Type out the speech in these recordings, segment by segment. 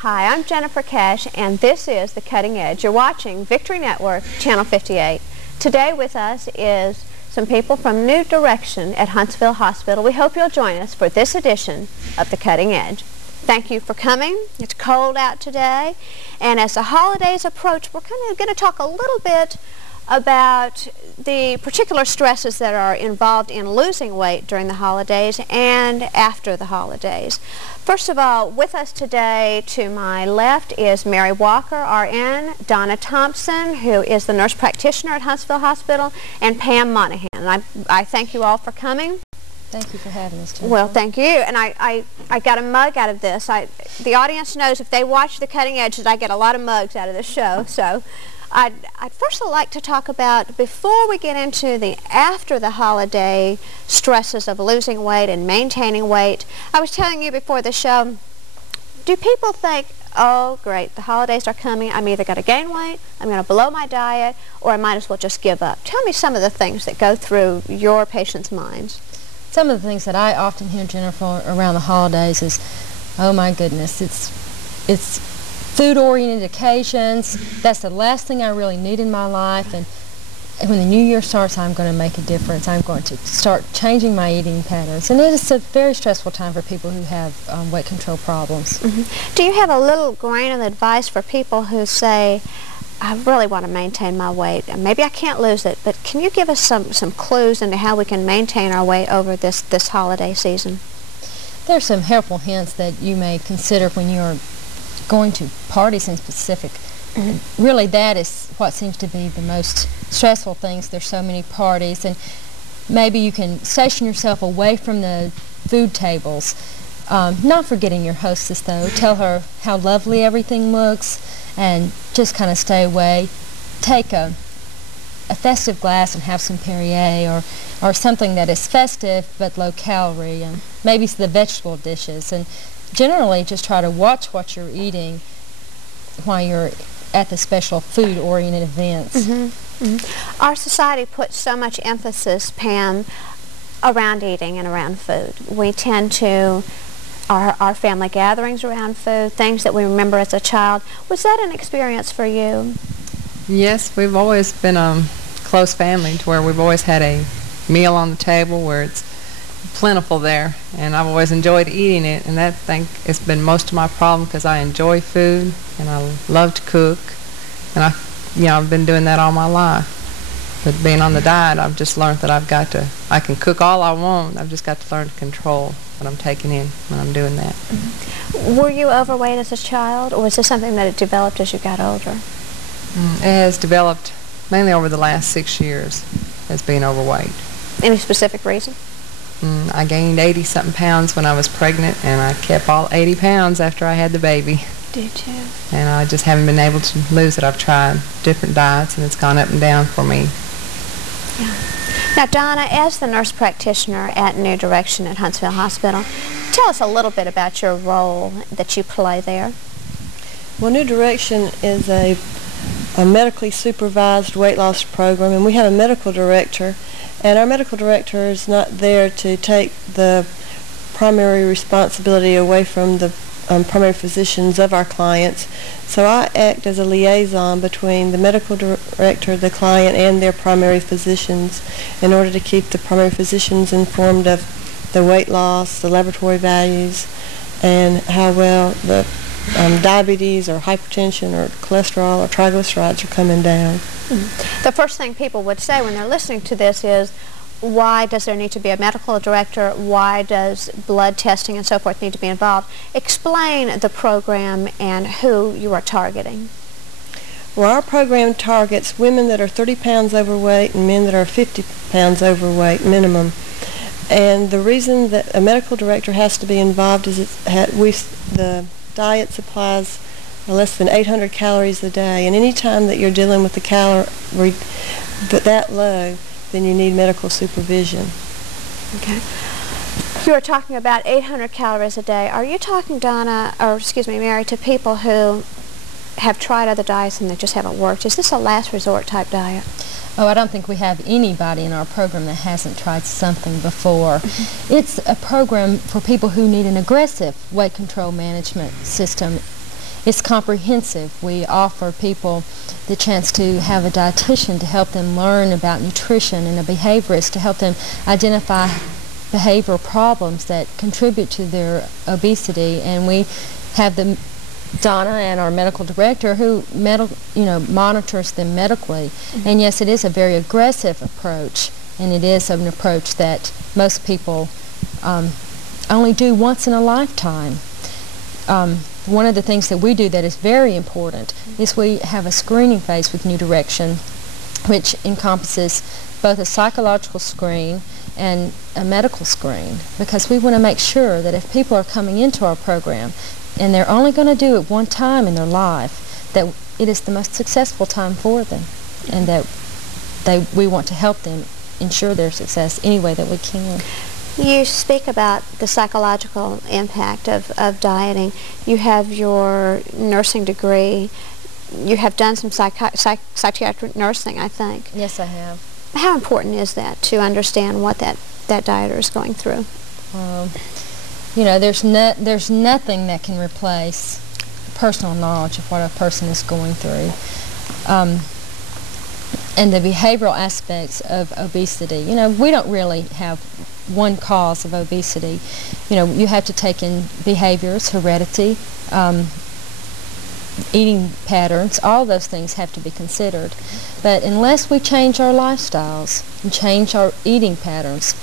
Hi, I'm Jennifer Cash, and this is The Cutting Edge. You're watching Victory Network, Channel 58. Today with us is some people from New Direction at Huntsville Hospital. We hope you'll join us for this edition of The Cutting Edge. Thank you for coming. It's cold out today, and as the holidays approach, we're kind of going to talk a little bit about the particular stresses that are involved in losing weight during the holidays and after the holidays. First of all, with us today to my left is Mary Walker, RN, Donna Thompson, who is the nurse practitioner at Huntsville Hospital, and Pam Monaghan. And I thank you all for coming. Thank you for having us, Jennifer. Well, thank you. And I got a mug out of this. The audience knows if they watch The Cutting Edge that I get a lot of mugs out of this show. So I'd first like to talk about, before we get into the after the holiday stresses of losing weight and maintaining weight, I was telling you before the show, do people think, oh great, the holidays are coming, I'm either going to gain weight, I'm going to blow my diet, or I might as well just give up? Tell me some of the things that go through your patients' minds. Some of the things that I often hear, Jennifer, around the holidays is, oh my goodness, it's food-oriented occasions. That's the last thing I really need in my life, and when the new year starts, I'm going to make a difference. I'm going to start changing my eating patterns, and it is a very stressful time for people who have weight control problems. Mm-hmm. Do you have a little grain of advice for people who say, I really want to maintain my weight, and maybe I can't lose it, but can you give us some clues into how we can maintain our weight over this holiday season? There are some helpful hints that you may consider when you're going to parties in specific. Mm-hmm. Really, that is what seems to be the most stressful things. There's so many parties, and maybe you can station yourself away from the food tables, not forgetting your hostess though. Tell her how lovely everything looks, and just kind of stay away. Take a festive glass and have some Perrier, or something that is festive but low calorie, and maybe the vegetable dishes, and generally just try to watch what you're eating while you're at the special food-oriented events. Mm-hmm. Mm-hmm. Our society puts so much emphasis, Pam, around eating and around food. We tend to, our family gatherings around food, things that we remember as a child. Was that an experience for you? Yes, we've always been a close family to where we've always had a meal on the table where it's plentiful there, and I've always enjoyed eating it, and that thing has been most of my problem because I enjoy food and I love to cook, and I've been doing that all my life. But being on the diet, I've just learned that I can cook all I want. I've just got to learn to control what I'm taking in when I'm doing that. Mm-hmm. Were you overweight as a child, or was this something that it developed as you got older? It has developed mainly over the last 6 years as being overweight. Any specific reason? I gained 80-something pounds when I was pregnant, and I kept all 80 pounds after I had the baby. Did you? And I just haven't been able to lose it. I've tried different diets, and it's gone up and down for me. Yeah. Now, Donna, as the nurse practitioner at New Direction at Huntsville Hospital, tell us a little bit about your role that you play there. Well, New Direction is a medically supervised weight loss program, and we have a medical director. And our medical director is not there to take the primary responsibility away from the primary physicians of our clients. So I act as a liaison between the medical director, the client, and their primary physicians in order to keep the primary physicians informed of the weight loss, the laboratory values, and how well the diabetes or hypertension or cholesterol or triglycerides are coming down. Mm-hmm. The first thing people would say when they're listening to this is, why does there need to be a medical director? Why does blood testing and so forth need to be involved? Explain the program and who you are targeting. Well, our program targets women that are 30 pounds overweight and men that are 50 pounds overweight minimum. And the reason that a medical director has to be involved is the diet supplies less than 800 calories a day, and any time that you're dealing with the calorie that low, then you need medical supervision. Okay. You are talking about 800 calories a day. Are you talking, Donna, or excuse me, Mary, to people who have tried other diets and they just haven't worked? Is this a last resort type diet? Oh, I don't think we have anybody in our program that hasn't tried something before. Mm-hmm. It's a program for people who need an aggressive weight control management system. it's comprehensive. We offer people the chance to have a dietitian to help them learn about nutrition, and a behaviorist to help them identify behavioral problems that contribute to their obesity. And we have Donna and our medical director who monitors them medically. And yes, it is a very aggressive approach, and it is an approach that most people only do once in a lifetime. One of the things that we do that is very important is we have a screening phase with New Direction, which encompasses both a psychological screen and a medical screen, because we want to make sure that if people are coming into our program and they're only going to do it one time in their life, that it is the most successful time for them, and that we want to help them ensure their success any way that we can. You speak about the psychological impact of dieting. You have your nursing degree. You have done some psychiatric nursing, I think. Yes, I have. How important is that to understand what that dieter is going through? There's nothing that can replace personal knowledge of what a person is going through. And the behavioral aspects of obesity. We don't really have one cause of obesity. You have to take in behaviors, heredity, eating patterns. All those things have to be considered. But unless we change our lifestyles and change our eating patterns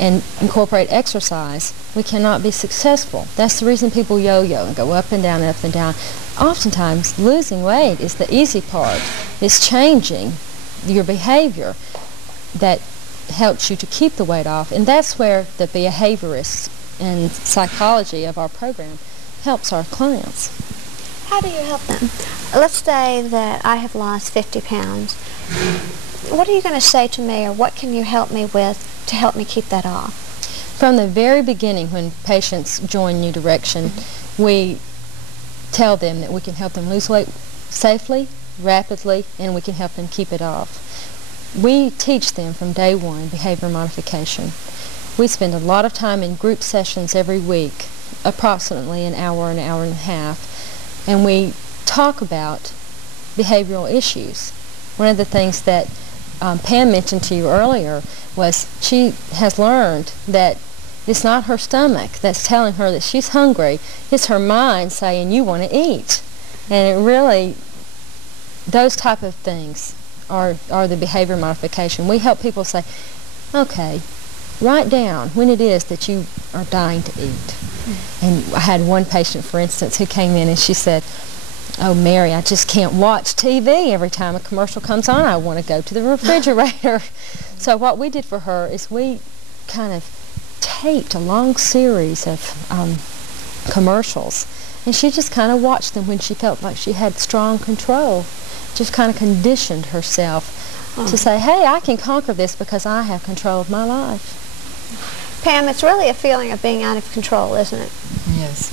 and incorporate exercise, we cannot be successful. That's the reason people yo-yo and go up and down and up and down. Oftentimes, losing weight is the easy part. It's changing your behavior that helps you to keep the weight off, and that's where the behaviorists and psychology of our program helps our clients. How do you help them? Let's say that I have lost 50 pounds. What are you going to say to me, or what can you help me with to help me keep that off? From the very beginning, when patients join New Direction, we tell them that we can help them lose weight safely, rapidly, and we can help them keep it off. We teach them from day one behavior modification. We spend a lot of time in group sessions every week, approximately an hour and a half, and we talk about behavioral issues. One of the things that Pam mentioned to you earlier was she has learned that it's not her stomach that's telling her that she's hungry, it's her mind saying you want to eat. And it really, those type of things are the behavior modification. We help people say, okay, write down when it is that you are dying to eat. And I had one patient, for instance, who came in and she said, oh, Mary, I just can't watch TV. Every time a commercial comes on, I want to go to the refrigerator. So what we did for her is we kind of taped a long series of commercials, and she just kind of watched them when she felt like she had strong control. Just kind of conditioned herself to say, hey, I can conquer this because I have control of my life. Pam, it's really a feeling of being out of control, isn't it? Yes.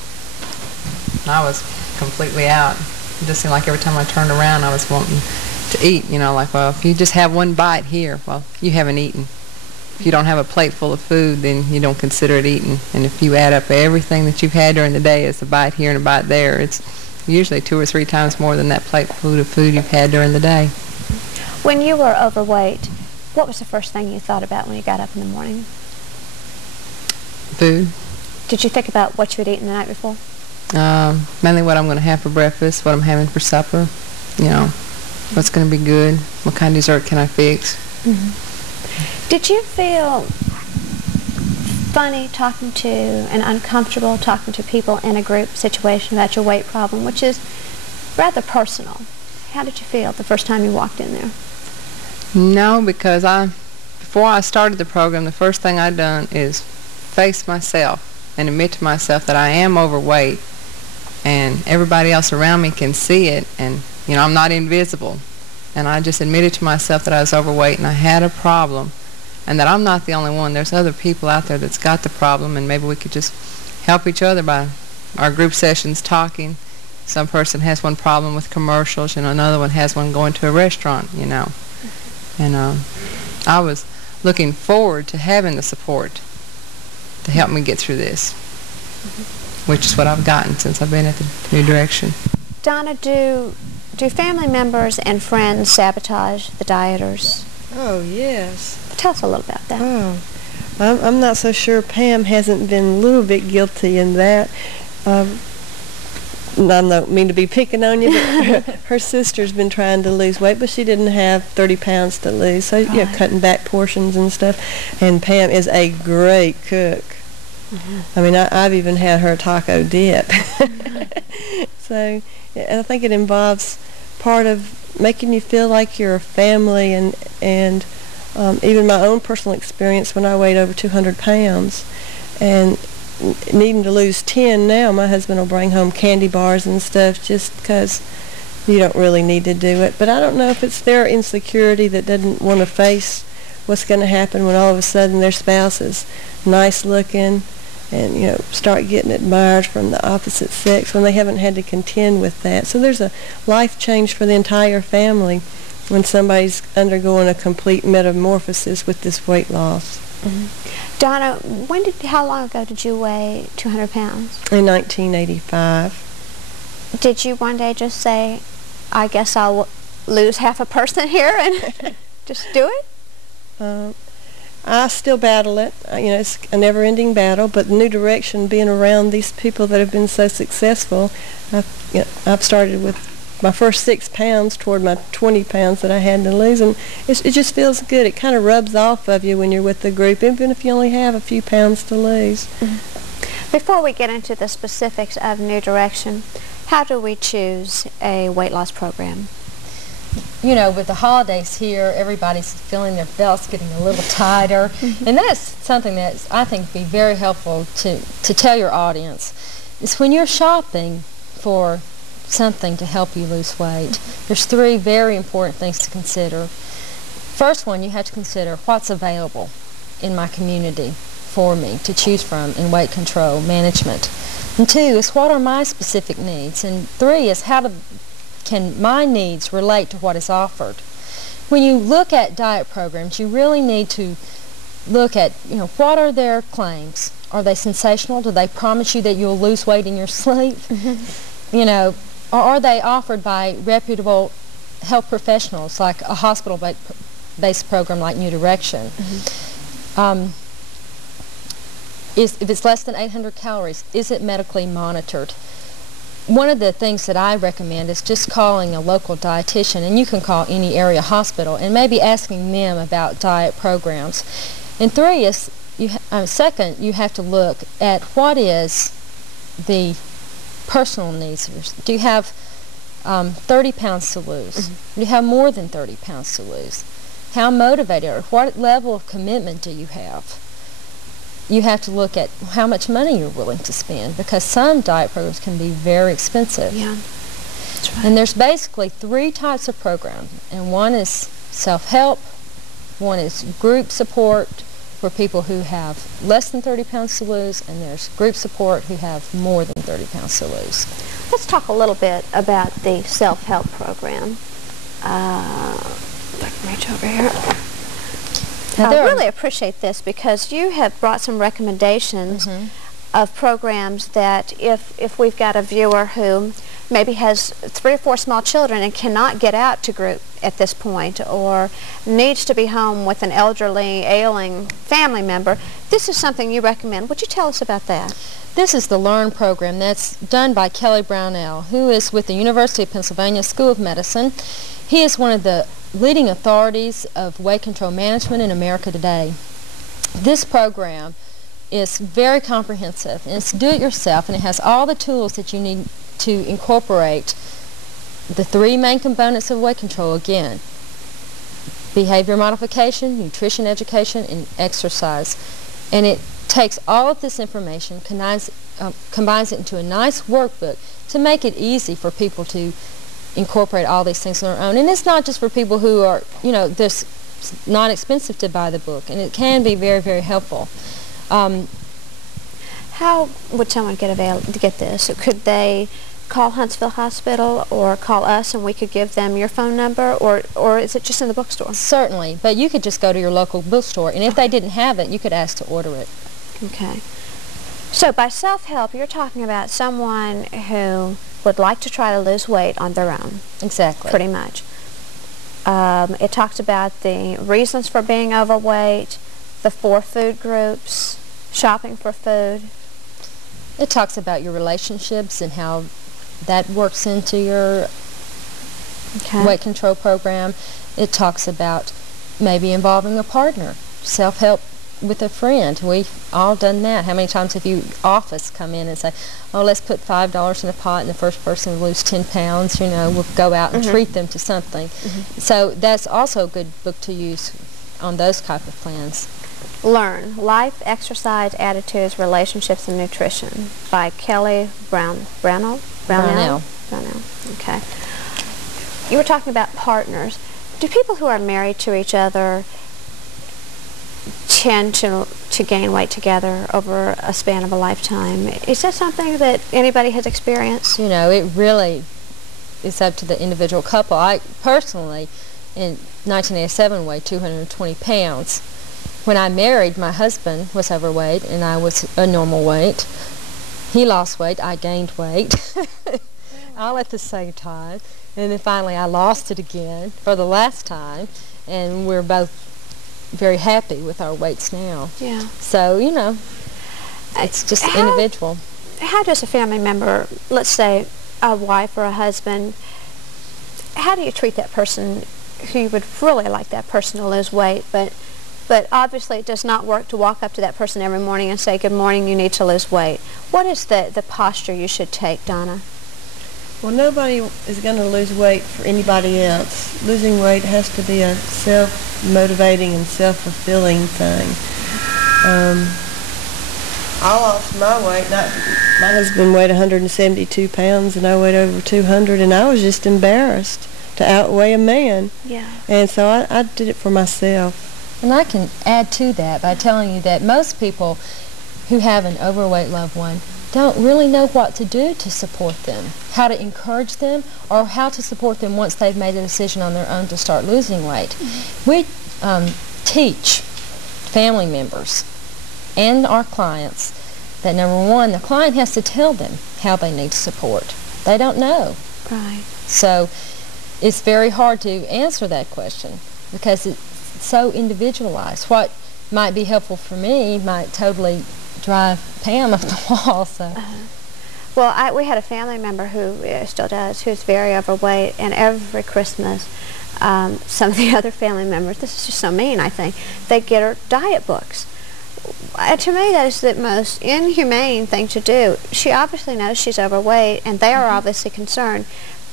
I was completely out. It just seemed like every time I turned around, I was wanting to eat. Like, well, if you just have one bite here, well, you haven't eaten. If you don't have a plate full of food, then you don't consider it eaten. And if you add up everything that you've had during the day as a bite here and a bite there, it's usually 2 or 3 times more than that plate full of food you've had during the day. When you were overweight, what was the first thing you thought about when you got up in the morning? Food. Did you think about what you had eaten the night before? Mainly what I'm going to have for breakfast, what I'm having for supper, what's going to be good, what kind of dessert can I fix. Mm-hmm. Did you feel funny talking to and uncomfortable talking to people in a group situation about your weight problem, which is rather personal? How did you feel the first time you walked in there? No, because before I started the program, the first thing I done is face myself and admit to myself that I am overweight, and everybody else around me can see it, and I'm not invisible. And I just admitted to myself that I was overweight and I had a problem, and that I'm not the only one. There's other people out there that's got the problem, and maybe we could just help each other by our group sessions talking. Some person has one problem with commercials, another one has one going to a restaurant, And I was looking forward to having the support to help me get through this. which is what I've gotten since I've been at the New Direction. Donna, do family members and friends sabotage the dieters? Oh, yes. Tell us a little about that. Oh, I'm not so sure Pam hasn't been a little bit guilty in that. And I don't mean to be picking on you, but her sister's been trying to lose weight, but she didn't have 30 pounds to lose, so you know, cutting back portions and stuff. And Pam is a great cook. I mean, I've even had her taco dip. So I think it involves part of making you feel like you're a family, and even my own personal experience when I weighed over 200 pounds and needing to lose 10 now, my husband will bring home candy bars and stuff just because you don't really need to do it. But I don't know if it's their insecurity that doesn't want to face what's going to happen when all of a sudden their spouse is nice looking and, you know, start getting admired from the opposite sex when they haven't had to contend with that. So there's a life change for the entire family when somebody's undergoing a complete metamorphosis with this weight loss. Donna, how long ago did you weigh 200 pounds? In 1985. Did you one day just say, I guess I'll lose half a person here and just do it? I still battle it. You know, it's a never-ending battle, but New Direction, being around these people that have been so successful, I've started with my first 6 pounds toward my 20 pounds that I had to lose, and it just feels good. It kind of rubs off of you when you're with the group, even if you only have a few pounds to lose. Before we get into the specifics of New Direction, how do we choose a weight loss program? You know, with the holidays here, everybody's feeling their belts getting a little tighter, and that's something that I think would be very helpful to tell your audience. Is when you're shopping for something to help you lose weight, there's 3 very important things to consider. First one, you have to consider what's available in my community for me to choose from in weight control management. And 2 is what are my specific needs. And 3 is can my needs relate to what is offered. When you look at diet programs, you really need to look at, you know, what are their claims? Are they sensational? Do they promise you that you'll lose weight in your sleep? You know, or are they offered by reputable health professionals, like a hospital-based program like New Direction? If it's less than 800 calories, is it medically monitored? One of the things that I recommend is just calling a local dietitian, and you can call any area hospital, and maybe asking them about diet programs. And 3 is, second, you have to look at what is the personal needs. Do you have 30 pounds to lose? Do you have more than 30 pounds to lose? How motivated or what level of commitment do you have? You have to look at how much money you're willing to spend, because some diet programs can be very expensive. Yeah, that's right. And there's basically 3 types of programs, and one is self-help, one is group support for people who have less than 30 pounds to lose, and there's group support who have more than 30 pounds to lose. Let's talk a little bit about the self-help program. If I can reach over here. Now, I really appreciate this because you have brought some recommendations of programs that if we've got a viewer who maybe has 3 or 4 small children and cannot get out to group at this point, or needs to be home with an elderly, ailing family member, this is something you recommend. Would you tell us about that? This is the LEARN program that's done by Kelly Brownell, who is with the University of Pennsylvania School of Medicine. He is one of the leading authorities of weight control management in America today. This program is very comprehensive, and it's do-it-yourself, and it has all the tools that you need to incorporate the 3 main components of weight control again: behavior modification, nutrition education, and exercise. And it takes all of this information, combines it into a nice workbook to make it easy for people to incorporate all these things on their own. And it's not just for people who are, you know, this not expensive to buy the book, and it can be very, very helpful. How would someone get this? Could they call Huntsville Hospital or call us and we could give them your phone number, or is it just in the bookstore? Certainly, but you could just go to your local bookstore, and if they didn't have it, you could ask to order it. Okay. So by self-help, you're talking about someone who would like to try to lose weight on their own. Exactly. Pretty much. It talks about the reasons for being overweight, the 4 food groups, shopping for food. It talks about your relationships and how that works into your weight control program. It talks about maybe involving a partner, self-help with a friend. We've all done that. How many times have you office come in and say, oh, let's put $5 in a pot and the first person to lose 10 pounds, you know, we'll go out and treat them to something. So that's also a good book to use on those type of plans. Learn Life, Exercise, Attitudes, Relationships, and Nutrition by Kelly Brownell. Okay. You were talking about partners. Do people who are married to each other tend to gain weight together over a span of a lifetime? Is that something that anybody has experienced? You know, it really is up to the individual couple. I personally, in 1987, weighed 220 pounds. When I married, my husband was overweight and I was a normal weight. He lost weight, I gained weight, all at the same time. And then finally I lost it again for the last time, and we're both very happy with our weights now. Yeah. So, you know, it's just individual. How does a family member, let's say a wife or a husband, how do you treat that person who you would really like that person to lose weight, but obviously it does not work to walk up to that person every morning and say, good morning, you need to lose weight? What is the posture you should take, Donna? Well, nobody is going to lose weight for anybody else. Losing weight has to be a self-motivating and self-fulfilling thing. I lost my weight. My husband weighed 172 pounds, and I weighed over 200, and I was just embarrassed to outweigh a man. Yeah. And so I did it for myself. And I can add to that by telling you that most people who have an overweight loved one don't really know what to do to support them, how to encourage them, or how to support them once they've made a decision on their own to start losing weight. We teach family members and our clients that, number one, the client has to tell them how they need support. They don't know. Right. So it's very hard to answer that question because it's so individualized. What might be helpful for me might totally drive Pam up the wall. So. Well, we had a family member who still does, who's very overweight, and every Christmas, some of the other family members, this is just so mean, I think, they get her diet books. To me, that is the most inhumane thing to do. She obviously knows she's overweight, and they are obviously concerned,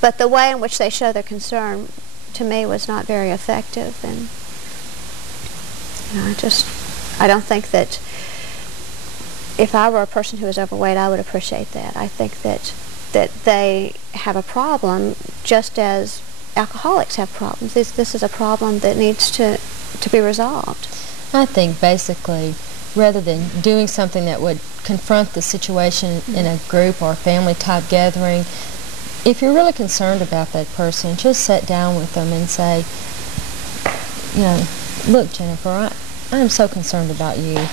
but the way in which they show their concern, to me, was not very effective. And I don't think that if I were a person who was overweight, I would appreciate that. I think that they have a problem just as alcoholics have problems. This is a problem that needs to be resolved. I think basically, rather than doing something that would confront the situation in a group or family type gathering, if you're really concerned about that person, just sit down with them and say, you know, look, Jennifer, I am so concerned about you.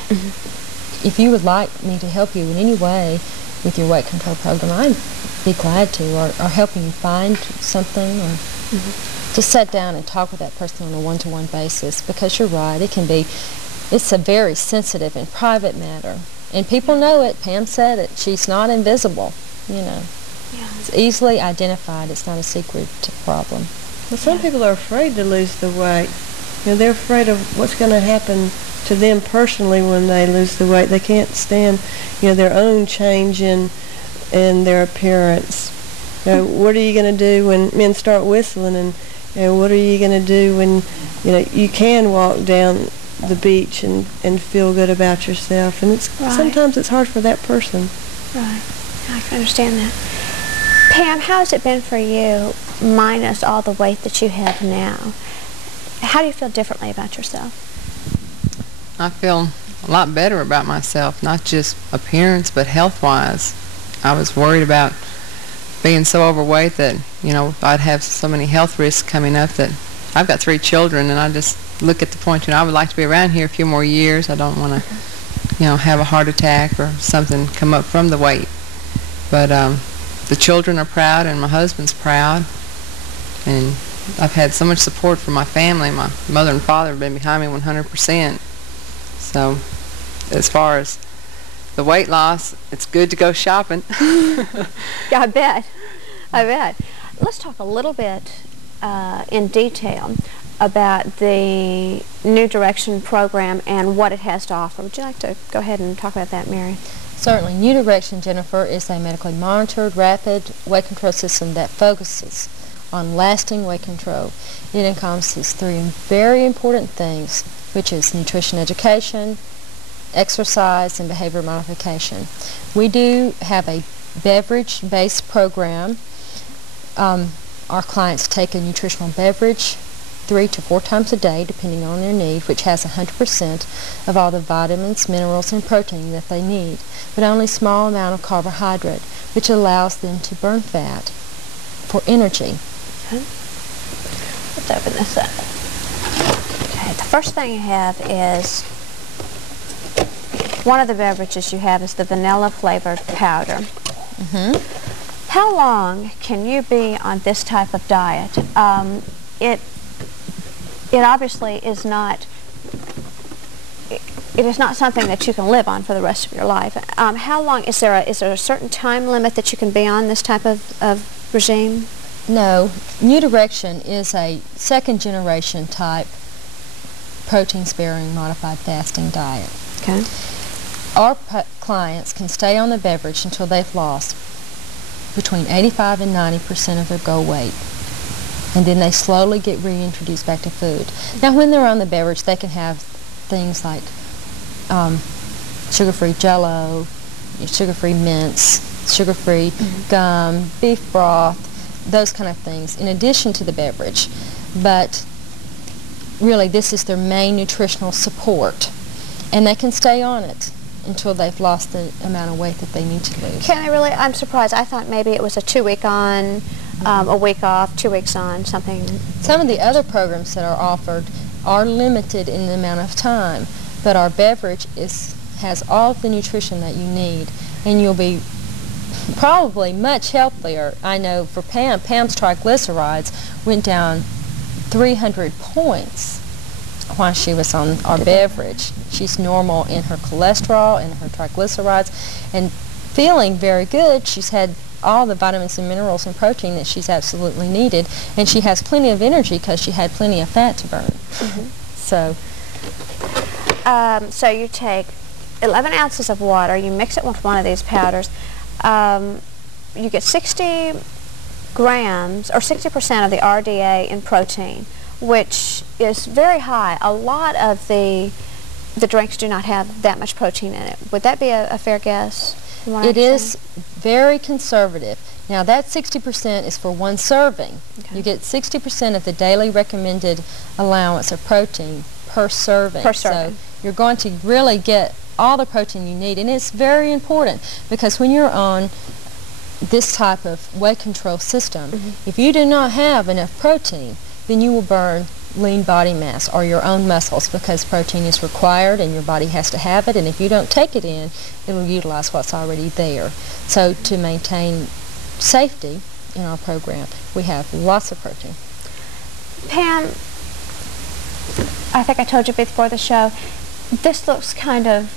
If you would like me to help you in any way with your weight control program, I'd be glad to, or helping you find something, or just sit down and talk with that person on a one-to-one basis, because you're right, it's a very sensitive and private matter. And people know it. Pam said it. She's not invisible, you know. Yeah. It's easily identified. It's not a secret problem. Well, some people are afraid to lose the weight. You know, they're afraid of what's going to happen to them personally when they lose the weight. They can't stand, you know, their own change in their appearance. You know, what are you going to do when men start whistling, and you know, what are you going to do when, you know, you can walk down the beach and feel good about yourself? And sometimes it's hard for that person. Right. I can understand that. Pam, how has it been for you, minus all the weight that you have now? How do you feel differently about yourself? I feel a lot better about myself, not just appearance, but health-wise. I was worried about being so overweight that, you know, I'd have so many health risks coming up. That I've got 3 children, and I just look at the point, you know, I would like to be around here a few more years. I don't want to have a heart attack or something come up from the weight. But the children are proud, and my husband's proud, and I've had so much support from my family. My mother and father have been behind me 100%. So as far as the weight loss, it's good to go shopping. Yeah, I bet. I bet. Let's talk a little bit in detail about the New Direction program and what it has to offer. Would you like to go ahead and talk about that, Mary? Certainly. New Direction, Jennifer, is a medically monitored, rapid weight control system that focuses on lasting weight control. It encompasses 3 very important things, which is nutrition education, exercise, and behavior modification. We do have a beverage-based program. Our clients take a nutritional beverage 3 to 4 times a day, depending on their need, which has 100% of all the vitamins, minerals, and protein that they need, but only a small amount of carbohydrate, which allows them to burn fat for energy. Okay. Let's open this up. Okay, the first thing you have is, one of the beverages you have is the vanilla flavored powder. How long can you be on this type of diet? It obviously is not, it is not something that you can live on for the rest of your life. How long, is there a certain time limit that you can be on this type of regime? No. New Direction is a second-generation type protein-sparing modified fasting diet. Okay. Our clients can stay on the beverage until they've lost between 85 and 90% of their goal weight, and then they slowly get reintroduced back to food. Now, when they're on the beverage, they can have things like sugar-free Jell-O, sugar-free mints, sugar-free gum, beef broth, those kind of things, in addition to the beverage. But really, this is their main nutritional support, and they can stay on it until they've lost the amount of weight that they need to lose. Can I really? I'm surprised. I thought maybe it was a 2-week on, a week off, 2 weeks on, something. Some of the other programs that are offered are limited in the amount of time, but our beverage has all of the nutrition that you need, and you'll be probably much healthier. I know for Pam's triglycerides went down 300 points while she was on our beverage. She's normal in her cholesterol and her triglycerides, and feeling very good. She's had all the vitamins and minerals and protein that she's absolutely needed, and she has plenty of energy because she had plenty of fat to burn. So you take 11 ounces of water, you mix it with one of these powders, you get 60 grams or 60% of the RDA in protein, which is very high. A lot of the drinks do not have that much protein in it. Would that be a fair guess? It is very conservative. Now, that 60% is for one serving. Okay. You get 60% of the daily recommended allowance of protein per serving. So you're going to really get all the protein you need, and it's very important because when you're on this type of weight control system, if you do not have enough protein, then you will burn lean body mass or your own muscles, because protein is required and your body has to have it, and if you don't take it in, it'll utilize what's already there. So to maintain safety in our program, we have lots of protein. Pam, I think I told you before the show, this looks kind of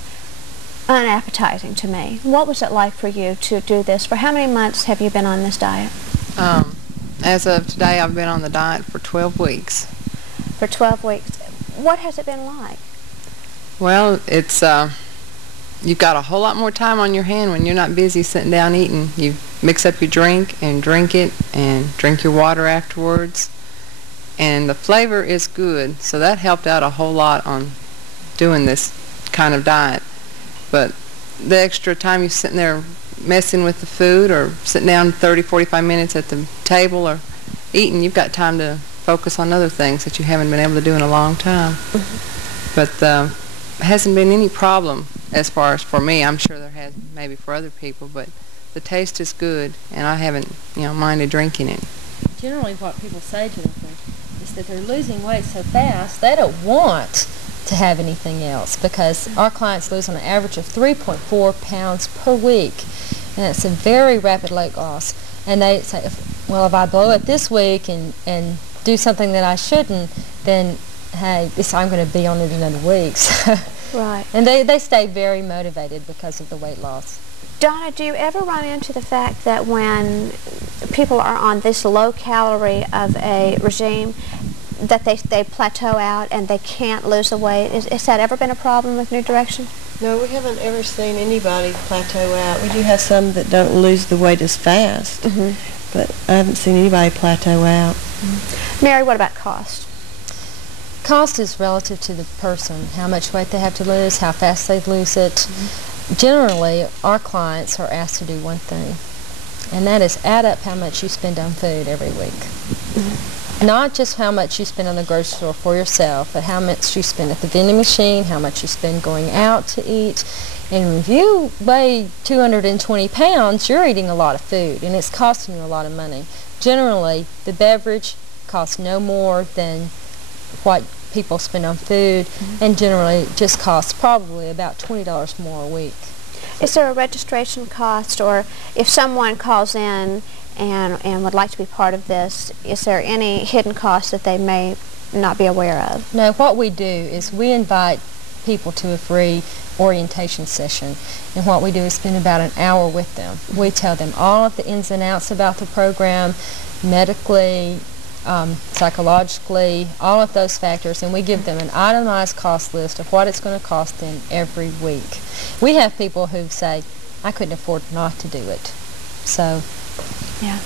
unappetizing to me. What was it like for you to do this? For how many months have you been on this diet? As of today, I've been on the diet for 12 weeks. For 12 weeks. What has it been like? Well, it's you've got a whole lot more time on your hand when you're not busy sitting down eating. You mix up your drink and drink it, and drink your water afterwards. And the flavor is good, so that helped out a whole lot on doing this kind of diet. But the extra time you're sitting there messing with the food or sitting down 30, 45 minutes at the table or eating, you've got time to focus on other things that you haven't been able to do in a long time. But it hasn't been any problem as far as for me. I'm sure there has maybe for other people, but the taste is good, and I haven't, minded drinking it. Generally what people say, Jennifer, is that they're losing weight so fast they don't want to have anything else, because our clients lose on an average of 3.4 pounds per week, and it's a very rapid weight loss. And they say, well, if I blow it this week and do something that I shouldn't, then hey, I'm going to be on it another week. Right. And they stay very motivated because of the weight loss. Donna, do you ever run into the fact that when people are on this low calorie of a regime, that they plateau out and they can't lose the weight? Has that ever been a problem with New Direction? No, we haven't ever seen anybody plateau out. We do have some that don't lose the weight as fast, but I haven't seen anybody plateau out. Mary, what about cost? Cost is relative to the person, how much weight they have to lose, how fast they lose it. Generally, our clients are asked to do one thing, and that is add up how much you spend on food every week. Not just how much you spend on the grocery store for yourself, but how much you spend at the vending machine, how much you spend going out to eat. And if you weigh 220 pounds, you're eating a lot of food, and it's costing you a lot of money. Generally, the beverage costs no more than what people spend on food, and generally it just costs probably about $20 more a week. Is there a registration cost, or if someone calls in and would like to be part of this, is there any hidden cost that they may not be aware of? No, what we do is we invite people to a free orientation session, and what we do is spend about an hour with them. We tell them all of the ins and outs about the program, medically, psychologically, all of those factors, and we give them an itemized cost list of what it's going to cost them every week. We have people who say, I couldn't afford not to do it. So, yeah.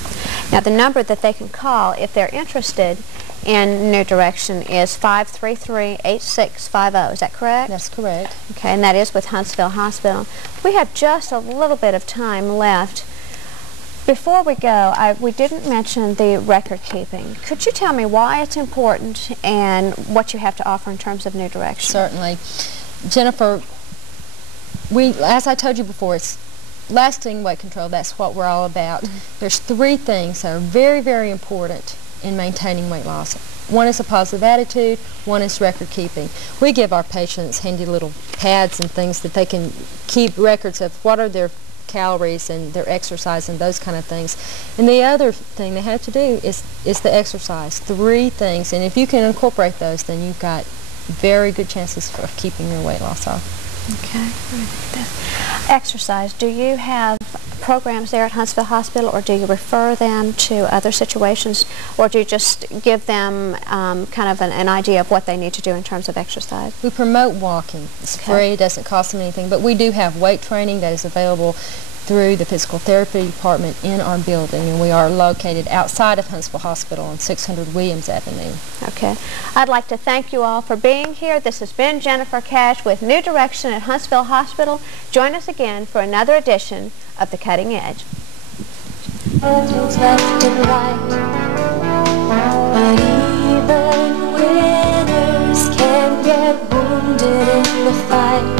Now, the number that they can call if they're interested in New Direction is 533-8650. Is that correct? that's correct. Okay, and that is with Huntsville Hospital. We have just a little bit of time left. Before we go, we didn't mention the record keeping. Could you tell me why it's important and what you have to offer in terms of New Direction? Certainly. Jennifer, as I told you before, it's lasting weight control. That's what we're all about. There's three things that are very, very important in maintaining weight loss. One is a positive attitude, one is record keeping. We give our patients handy little pads and things that they can keep records of what are their calories and their exercise and those kind of things. And the other thing they have to do is the exercise. Three things, and if you can incorporate those, then you've got very good chances of keeping your weight loss off. Okay. Exercise. Do you have programs there at Huntsville Hospital, or do you refer them to other situations, or do you just give them kind of an idea of what they need to do in terms of exercise? We promote walking. It's free, it doesn't cost them anything, but we do have weight training that is available through the physical therapy department in our building, and we are located outside of Huntsville Hospital on 600 Williams Avenue. Okay. I'd like to thank you all for being here. This has been Jennifer Cash with New Direction at Huntsville Hospital. Join us again for another edition of The Cutting Edge. Angels left and right, but even winners can get wounded in the fight.